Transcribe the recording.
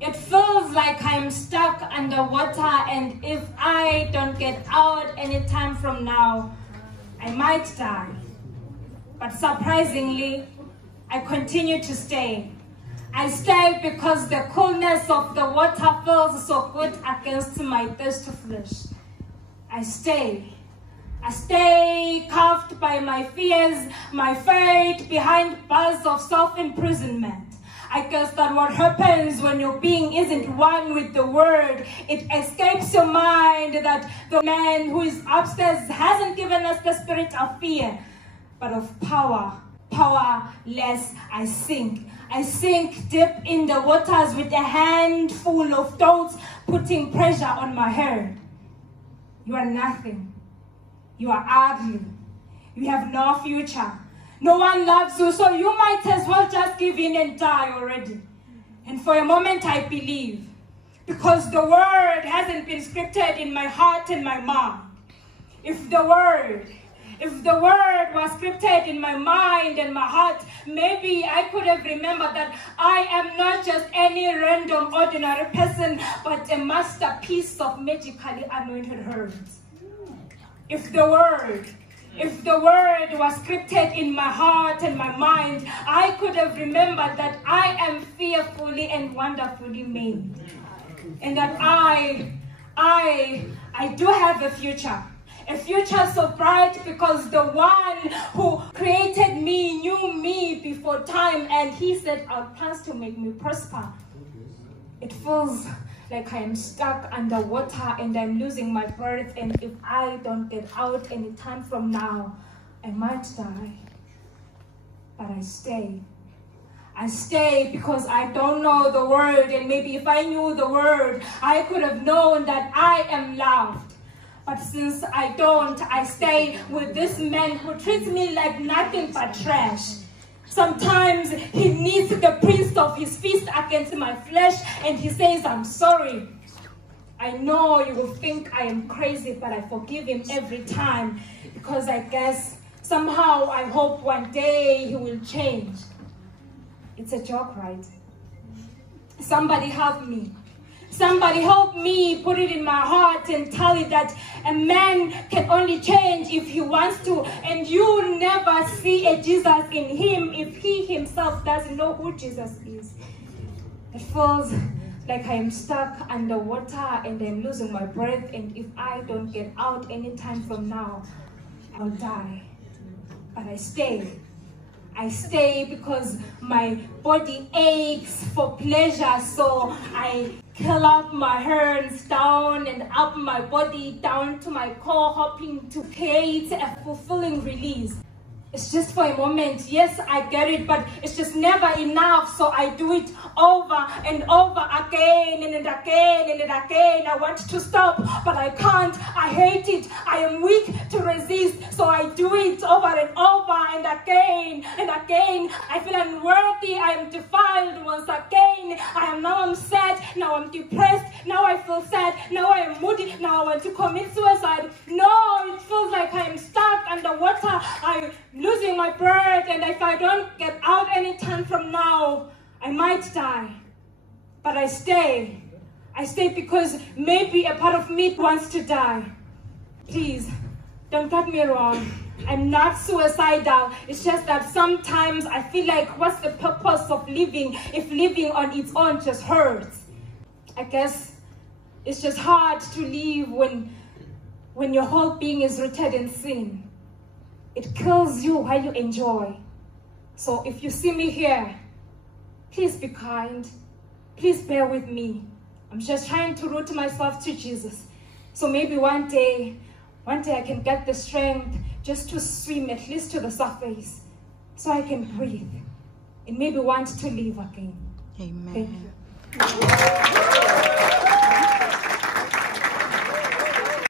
It feels like I'm stuck underwater, and if I don't get out any time from now, I might die. But surprisingly, I continue to stay. I stay because the coolness of the water feels so good against my thirsty flesh. I stay. I stay cuffed by my fears, my fate behind bars of self-imprisonment. I guess that what happens when your being isn't one with the word, it escapes your mind that the man who is upstairs hasn't given us the spirit of fear, but of power. Powerless, I sink. I sink deep in the waters with a handful of thoughts putting pressure on my head. You are nothing. You are ugly. You have no future. No one loves you, so you might as well just give in and die already. And for a moment I believe, because the word hasn't been scripted in my heart and my mind. If the word was scripted in my mind and my heart, maybe I could have remembered that I am not just any random ordinary person, but a masterpiece of magically anointed herbs. If the word was scripted in my heart and my mind, I could have remembered that I am fearfully and wonderfully made. And that I do have a future. A future so bright because the one who created me knew me before time, and he set out plans to make me prosper. It feels like I am stuck underwater and I'm losing my breath, and if I don't get out any time from now, I might die. But I stay. I stay because I don't know the word, and maybe if I knew the word, I could have known that I am loved. But since I don't, I stay with this man who treats me like nothing but trash. Sometimes he kneads the prints of his fist against my flesh and he says, I'm sorry. I know you will think I am crazy, but I forgive him every time because I guess somehow I hope one day he will change. It's a joke, right? Somebody help me. Somebody help me put it in my heart and tell it that a man can only change if he wants to, and you never see a Jesus in him if he himself doesn't know who Jesus is. It feels like I am stuck underwater and I'm losing my breath, and if I don't get out any time from now, I'll die. But I stay. I stay because my body aches for pleasure, so I curl up my hands down and up my body down to my core, hoping to create a fulfilling release. It's just for a moment. Yes, I get it, but it's just never enough, so I do it over and over again and again and again. I want to stop, but I can't. I hate it. I am weak to resist, so I do it over and over and again and again. I feel unworthy. I am defiled once again. Now I'm sad. Now I'm depressed. Now I feel sad. Now I am moody. Now I want to commit suicide. No, it feels like I am stuck underwater. I'm losing my breath, and if I don't get out any time from now, I might die. But I stay. I stay because maybe a part of me wants to die. Please, don't get me wrong. I'm not suicidal. It's just that sometimes I feel like, what's the purpose of living if living on its own just hurts? I guess it's just hard to live when your whole being is rooted in sin. It kills you while you enjoy. So if you see me here, please be kind. Please bear with me. I'm just trying to root myself to Jesus. So maybe one day I can get the strength just to swim at least to the surface so I can breathe and maybe want to live again. Amen. Thank you.